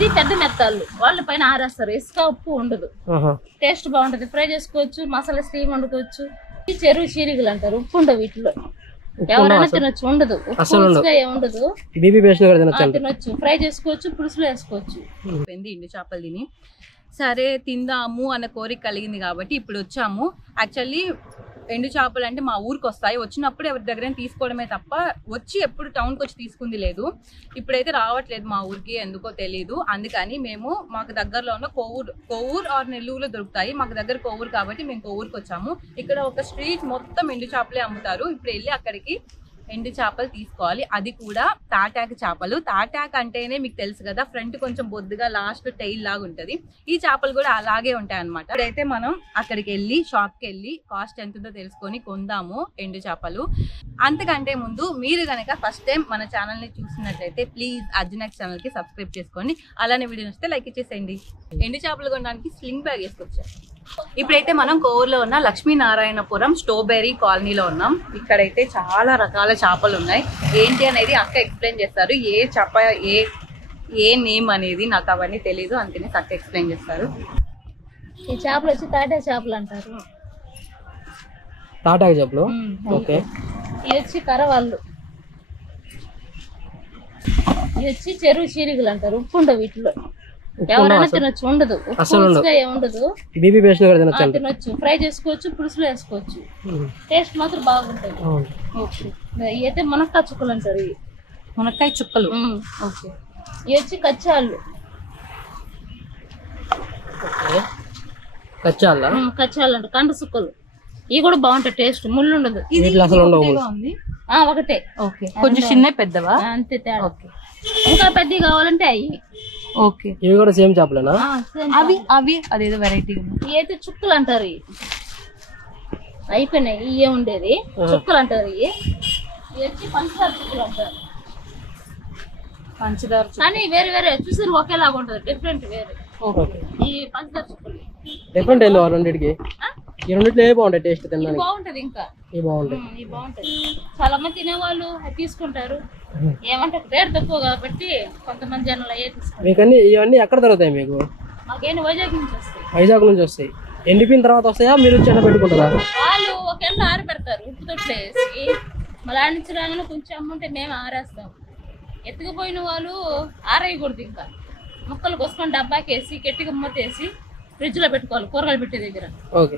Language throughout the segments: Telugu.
ఇది పెద్ద మెత్తాలు వాళ్ళ పైన ఆరేస్తారు. ఇసుక ఉప్పు ఉండదు, టేస్ట్ బాగుంటది. ఫ్రై చేసుకోవచ్చు, మసాలా స్టీమ్ వండుకోవచ్చు. ఈ చెరువు చీరికలు అంటారు, ఉప్పు ఉండవు వీటిలో. ఎవరైనా తినొచ్చు, ఉండదు ఉండదు. తినొచ్చు, ఫ్రై చేసుకోవచ్చు, పులుసులో వేసుకోవచ్చు. ఎండు చేపలు తిని సరే తిందాము అన్న కోరిక కలిగింది కాబట్టి ఇప్పుడు వచ్చాము. యాక్చువల్లీ ఎండు చేపలు అంటే మా ఊరికి వస్తాయి, వచ్చినప్పుడు ఎవరి దగ్గర తీసుకోవడమే తప్ప వచ్చి ఎప్పుడు టౌన్కి వచ్చి తీసుకుంది లేదు. ఇప్పుడైతే రావట్లేదు మా ఊరికి, ఎందుకో తెలీదు. అందుకని మేము మాకు దగ్గరలో ఉన్న కొవ్వూరు ఆర్ నెల్లూరులో దొరుకుతాయి. మాకు దగ్గర కొవ్వూరు కాబట్టి మేము కొవ్వూరుకి వచ్చాము. ఇక్కడ ఒక స్ట్రీట్ మొత్తం ఎండు చేపలే అమ్ముతారు. ఇప్పుడు వెళ్ళి అక్కడికి ఎండు చేపలు తీసుకోవాలి. అది కూడా తాటాకు చేపలు. తాటాకు అంటేనే మీకు తెలుసు కదా, ఫ్రంట్ కొంచెం బొద్దుగా లాస్ట్ టైల్ లాగా ఉంటుంది. ఈ చేపలు కూడా అలాగే ఉంటాయి అనమాట. ఇప్పుడైతే మనం అక్కడికి వెళ్ళి షాప్కి వెళ్ళి కాస్ట్ ఎంతుందో తెలుసుకొని కొందాము ఎండు చేపలు. అంతకంటే ముందు మీరు కనుక ఫస్ట్ టైం మన ఛానల్ని చూసినట్లయితే ప్లీజ్ అర్జునక్స్ ఛానల్కి సబ్స్క్రైబ్ చేసుకోండి. అలానే వీడియో నచ్చితే లైక్ ఇచ్చేసేయండి. ఎండు చేపలు కొనడానికి స్లింగ్ బ్యాగ్ వేసుకొచ్చారు. ఇప్పుడైతే మనం కోవూరులో ఉన్న లక్ష్మీనారాయణపురం స్ట్రాబెర్రీ కాలనీలో ఉన్నాం. ఇక్కడైతే చాలా రకాల చేపలు ఉన్నాయి. ఏంటి అనేది అక్క ఎక్స్ప్లెయిన్ చేస్తారు. ఏ చేప ఏ నేమ్ అనేది నాకు అవన్నీ తెలీదు, అందుకని అక్క ఎక్స్ప్లెయిన్ చేస్తారు. ఈ చేపలు వచ్చి తాటాకు చేపలు అంటారు. తాటాకు చేపలు. ఓకే. ఇది వచ్చి కరవాళ్ళు. ఇది వచ్చి చెరువు చీరికలు అంటారు, ఉప్పు ఉండవు వీటిలో. ఎవరైనా తినొచ్చు, ఉండదు ఉండదు. తినొచ్చు, ఫ్రై చేసుకోవచ్చు, పులుసులో వేసుకోవచ్చు. టేస్ట్ మాత్రం బాగుంటది. అయితే మునక్కాయ చుక్కలు అంటారు. ఇవి మునక్కాయ చుక్కలు. ఓకే. ఇవి వచ్చి కచ్చాళ్ళు. కచ్చాళ్ళు అంటారు, కండ చుక్కలు. ఇవి కూడా బాగుంటాయి, టేస్ట్ ముళ్ళు ఉండదు. ఒకటే. ఓకే. కొంచెం చిన్న పెద్దవా అంతే తేడా. ఇంకా పెద్దవి కావాలంటే అవి. ఓకే. ఇవి కూడా సేమ్ చేపలేనా? అవి అదేదో వెరైటీ. ఇవి అయితే చుక్కలు అంటారు. ఇవి అయిపోయినాయి, ఇవే ఉండేది చుక్కలు అంటారు. ఇవి వచ్చి పంచదార చుక్కలు అంటారు. పంచదార కానీ వేరే వేరే చూసారు ఒకేలాగా ఉంటది, డిఫరెంట్ వేరే. ఈ పంచదార చుక్కలు డిఫరెంట్ ఏందో రెండింటికి. ఈ రెండింటిలో ఏ బాగుంటాయి టేస్ట్ తినడానికి? బాగుంటది. ఇంకా ఇవి బాగుంటది. చాలా మంది తినేవాళ్ళు తీసుకుంటారు. ఏమంటే రేట్ తక్కువ కాబట్టి కొంతమంది జనాలు అయ్యే తీసుకుంటారు. మీకు ఇవన్నీ ఎక్కడ దొరుకుతాయి మీకు? మాకేంటి వైజాగ్ నుంచి వస్తాయి. వైజాగ్ నుంచి వస్తాయి. ఎండిపోయిన తర్వాత వస్తాయా, మీరు చెట్టు పెట్టుకుంటారా? వాళ్ళు ఒక ఎండ ఆరబెడతారు, ఉప్పు తొట్లు వేసి. మళ్ళీ ఆడించి రాగానే కొంచెం అమ్ముంటే మేము ఆరేస్తాం. ఎత్తుకుపోయిన వాళ్ళు ఆరేయకూడదు. ఇంకా ముక్కలు కోసుకొని డబ్బాకి వేసి గట్టిగా మూతేసి ఫ్రిడ్జ్ లో పెట్టుకోవాలి, కూరగాయలు పెట్టే దగ్గర.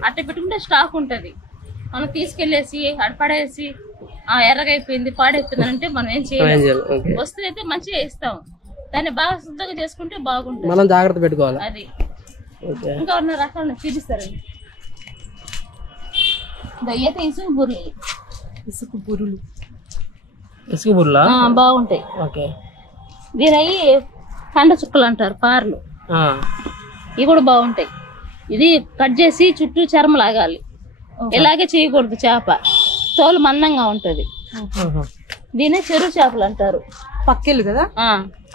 అట్ట పెట్టుకుంటే స్టాక్ ఉంటది. మనం తీసుకెళ్లేసి పడేసి ఎర్రగా అయిపోయింది, పాడైపోయింది అంటే మనం ఏం చేయాలి. వస్తువు అయితే మంచిగా ఇస్తాం, దాన్ని బాగా శుద్ధంగా చేసుకుంటే బాగుంటుంది. మనం జాగ్రత్త పెట్టుకోవాలి. అది ఇంకా ఉన్న రకాలను చూపిస్తారండి. అయితే ఇసుక బుర్రలు బాగుంటాయి. దీని కండ చుక్కలు అంటారు, పార్లు. ఇవి కూడా బాగుంటాయి. ఇది కట్ చేసి చుట్టూ చర్మ లాగాలి. ఇలాగే చేయకూడదు, చేప తోలు మందంగా ఉంటది. దీనే చెరువు చేపలు అంటారు. పక్కెలు కదా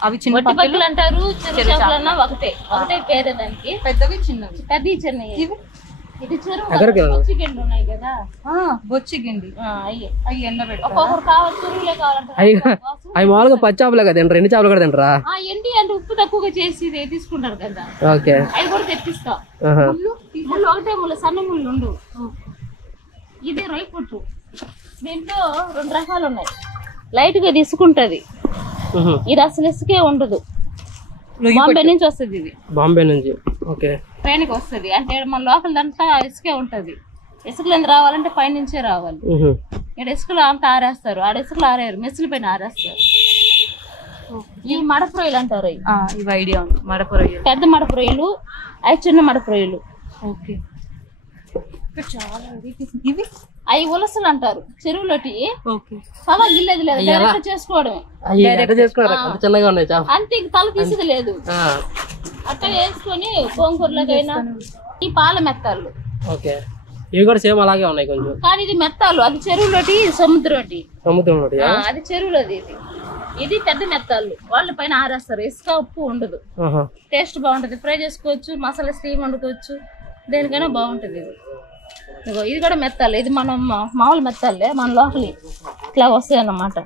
అవి, చిన్న పక్కలు అంటారు. చెరువు చేపలన్నా ఒకటే పేరే దానికి. పెద్దవి చిన్నవి. పెద్దవి చిన్నవి. ఇది చెరువు బొచ్చిగండి ఉన్నాయి కదా, బొచ్చిగండి. అవి ఎండబెట్టి ఒక్కొక్కరు కావాలి, చెరువులే కావాలంటారు. అవి మామూలుగా పచ్చి చేపలే కదా తింటారు, ఎండి చేపలు కూడా తింటారా? ఎండి అంటే ఉప్పు తక్కువగా చేసి తీసుకుంటారు కదా, అవి కూడా తెప్పిస్తాం. ముళ్ళు ఒకటే ముళ్ళు, సన్న ముళ్ళు ఉండు. ఇది రొయ్య పుట్టు. దీంట్లో 2 రకాలు ఉన్నాయి. లైట్ గా తీసుకుంటది. ఇది అసలు ఇసుకే ఉండదు. బాంబే నుంచి వస్తుంది. ఇది బాంబే నుంచి ట్రైన్ కి వస్తుంది. అంటే మన లోపలంతా ఇసుకే ఉంటది. ఇసుకలు ఎందుకు రావాలంటే పై నుంచే రావాలి. ఇక్కడ ఇసుకలు అంతా ఆరేస్తారు, ఆడ ఇసుకలు ఆరేరు, మెస్సుల పైన ఆరేస్తారు. ఈ మడప రొయ్యలు అంటారు. ఇవి ఐడియా ఉంది. మడప రొయ్యలు, పెద్ద మడప రొయ్యలు, అవి చిన్న మడప రొయ్యలు. ఓకే. ఇవి అవి ఉలసలు అంటారు, చెరువులోటి. తల గిల్లేది లేదు, డైరెక్ట్ చేసుకోవడమే. అంతే, తల తీసేది లేదు. అట్లా వేసుకొని గోంగూరలకైనా. ఈ పాల మెత్తాలు. ఇవి కూడా సేమ్ అలాగే ఉన్నాయి కొంచెం, కానీ ఇది మెత్తాలు. అది చెరువులోటి, సముద్రంలోటి. అది చెరువులోది. ఇది పెద్ద మెత్తాలు. వాళ్ళ పైన ఆరేస్తారు. ఇసుక ఉప్పు ఉండదు, టేస్ట్ బాగుంటది. ఫ్రై చేసుకోవచ్చు, మసాలా స్టీమ్ వండుకోవచ్చు, దేనికైనా బాగుంటది. ఇది కూడా మెత్తాలు. ఇది మనం మామూలు మెత్తాలే, మన లోపలి ఇట్లా వస్తాయి అన్నమాట.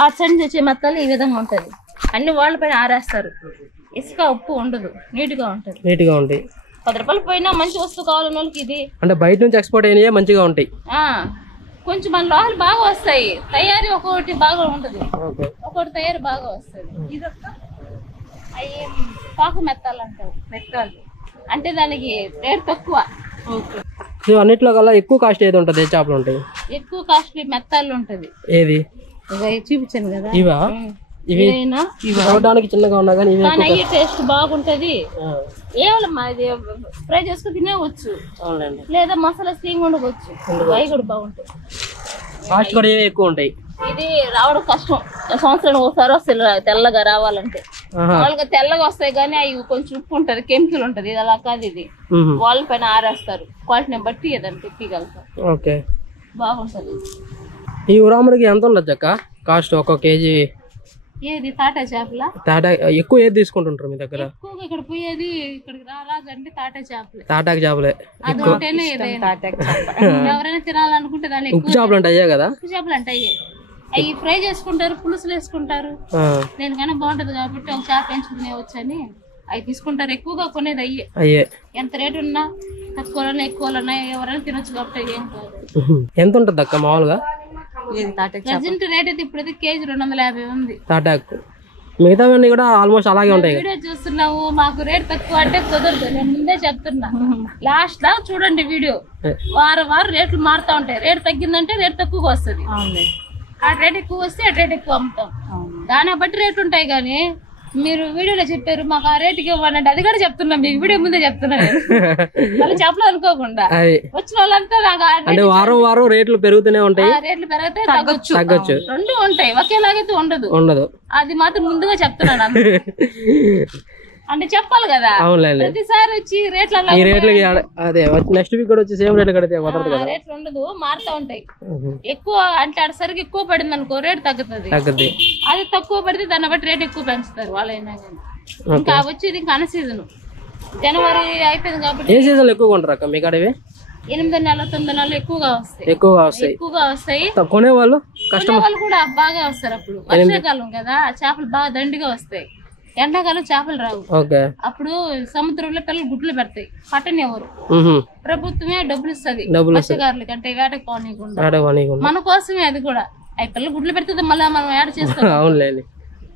ఆ సైడ్ వచ్చే మెత్తాలు ఈ విధంగా ఉంటది. అన్ని వాళ్ళ పైన ఆరేస్తారు. ఇసుక ఉప్పు ఉండదు, నీట్గా ఉంటుంది. నీట్గా ఉంటాయి. 10 రూపాయలు పోయినా మంచి వస్తువు కావాలన్న వాళ్ళకి ఇది. అంటే బయట నుంచి ఎక్స్పోర్ట్ అయినవి మంచిగా ఉంటాయి. కొంచెం మన లోహలు బాగా వస్తాయి, తయారీ ఒక్కొక్కటి బాగా ఉంటుంది, ఒక్కొక్కటి తయారీ బాగా వస్తుంది. ఇదొక అవి పాకు మెత్తాలు అంటారు. మెత్తాలు అంటే దానికి రేట్ తక్కువ. సో అన్నిట్లో కల్లా ఎక్కువ కాస్ట్ ఏది ఉంటుంది? ఏ చేపలు ఉంటాయి? ఎక్కువ కాస్ట్లీ మెత్తాలు ఉంటది. ఏది చూపించాను కదా ఇవా? ఇవి చూడడానికి చిన్నగా ఉన్నా కానీ అయ్యి టేస్ట్ బాగుంటది. ఏమమ్మా ఇది ఫ్రై చేసుకుని తినేవచ్చు, లేదా మసాలా స్టీమ్ ఉండవచ్చు. అవి కూడా బాగుంటాయి. కాస్ట్ కూడా ఎక్కువ ఉంటాయి. ఇది రావడం కష్టం, సంవత్సరం ఒకసారి వస్తాయి తెల్లగా రావాలంటే. వాళ్ళకి తెల్లగా వస్తాయి కానీ అవి కొంచెం ఉప్పు ఉంటది, కెమికల్ ఉంటది. ఇది అలా కాదు, ఇది వాళ్ళ పైన ఆరేస్తారు, క్వాలిటీని బట్టి ఏదైనా తిప్పగలుగుతారు. ఓకే, బాగుంటది. ఈ ఉరాముడికి ఎంత ఉండదు అక్క కాస్ట్? ఒక కేజీ ఏది తాటా చేపల? తాటా ఎక్కువ ఏది తీసుకుంటుంటారు మీ దగ్గర? ఎక్కువగా ఇక్కడ పోయేది ఇక్కడికి రాలాగంటే తాటా చేపలే. తాటాకు చేపలే అది ఉంటేనే ఎవరైనా తినాలనుకుంటే దాన్ని ఉప్పు చేపలు అంటే అయ్యే కదా? ఉప్పు చేపలు అంటే అవి ఫ్రై చేసుకుంటారు, పులుసులు వేసుకుంటారు. దేనికైనా బాగుంటది కాబట్టి ఒక చేప పెంచుకునేవచ్చు అని అవి తీసుకుంటారు. ఎక్కువగా కొనేది అయ్యే. ఎంత రేటు ఉన్నా తక్కువలోనే ఎక్కువలోనే ఎవరైనా తినొచ్చు కాబట్టి ఏం కాదు. ఎంత ఉంటుంది అక్క మామూలుగా? ప్రజెంట్ రేట్ అయితే ఇప్పుడైతే కేజీ 250 ఉంది తాటాకు. మిగతావన్నీ కూడా ఆల్మోస్ట్ అలాగే ఉంటాయి. వీడియో చూస్తున్నావు, మాకు రేట్ తక్కువ అంటే కుదరదు. నేను ముందే చెప్తున్నా, లాస్ట్ దాకా చూడండి వీడియో. వారం రేట్లు మారుతా ఉంటాయి. రేట్ తగ్గిందంటే రేట్ తక్కువగా వస్తుంది, ఆ రేట్ ఎక్కువ వస్తే ఆ రేట్ ఎక్కువ అమ్ముతాం. దాన్ని బట్టి రేట్ ఉంటాయి. కానీ మీరు వీడియోలో చెప్పారు మాకు ఆ రేటుకి ఇవ్వండి, అది కూడా చెప్తున్నా మీకు వీడియో ముందే చెప్తున్నా. మళ్ళీ చెప్పలేదు అనుకోకుండా వచ్చిన వాళ్ళంతా నాకు అంటే వారం రేట్లు పెరుగుతూనే ఉంటాయి. రేట్లు పెరిగితే తగ్గొచ్చు, రెండు ఉంటాయి, ఒకేలాగైతే ఉండదు. అది మాత్రం ముందుగా చెప్తున్నాను. అంటే చెప్పాలి కదా, ప్రతిసారి వచ్చి నెక్స్ట్ వీక్ కూడా వచ్చి సేమ్ రేట్ కడితే రేట్లు ఉండదు, మారుతా ఉంటాయి. ఎక్కువ అంటే అటు సరికి ఎక్కువ పడింది అనుకో రేట్ తగ్గుతుంది, అది తక్కువ పడితే దాన్ని బట్టి రేట్ ఎక్కువ పెంచుతారు వాళ్ళైనా. ఇంకా వచ్చేది ఇంకా అన సీజన్, జనవరి అయిపోయింది కాబట్టి. ఏ సీజన్ ఎక్కువగా ఉంటారు అక్క మీ కాడవి? 8 నెలలు 9 నెలలు ఎక్కువగా వస్తాయి. కొనేవాళ్ళు కూడా బాగా వస్తారు. అప్పుడు వర్షాకాలం కదా, చేపలు బాగా దండిగా వస్తాయి. ఎండాకాలం చేపలు రావు. అప్పుడు సముద్రంలో పిల్లలు గుడ్లు పెడతాయి, పట్టనివ్వరు. ప్రభుత్వమే డబ్బులు ఇస్తుంది మత్స్యకారులకి, అంటే వేటకు పోనీయకుండా. మన కోసమే అది కూడా. అవి పిల్లలు గుడ్లు పెడుతుంది, మళ్ళీ మనం వేట చేస్తాం.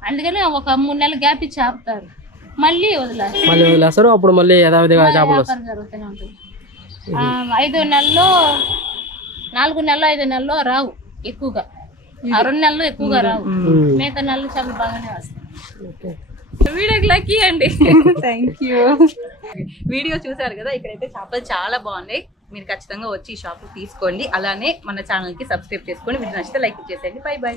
అందుకని ఒక 3 నెలలు గ్యాప్ ఇచ్చి ఆపుతారు, మళ్ళీ వదిలేస్తారు. అప్పుడు మళ్ళీ జరుగుతూనే ఉంటుంది. 5 నెలల్లో 4 నెలలు 5 నెలల్లో రావు ఎక్కువగా, 2 నెలలు ఎక్కువగా రావు. మిగతా నెలలు చేపలు బాగానే వస్తాయి. వీడియోకి లక్కీ అండి. Thank you. వీడియో చూసారు కదా, ఇక్కడైతే చేపలు చాలా బాగున్నాయి. మీరు ఖచ్చితంగా వచ్చి ఈ షాప్ తీసుకోండి. అలానే మన ఛానల్ కి సబ్స్క్రైబ్ చేసుకోండి. మీకు నచ్చితే లైక్ చేసేయండి. By by.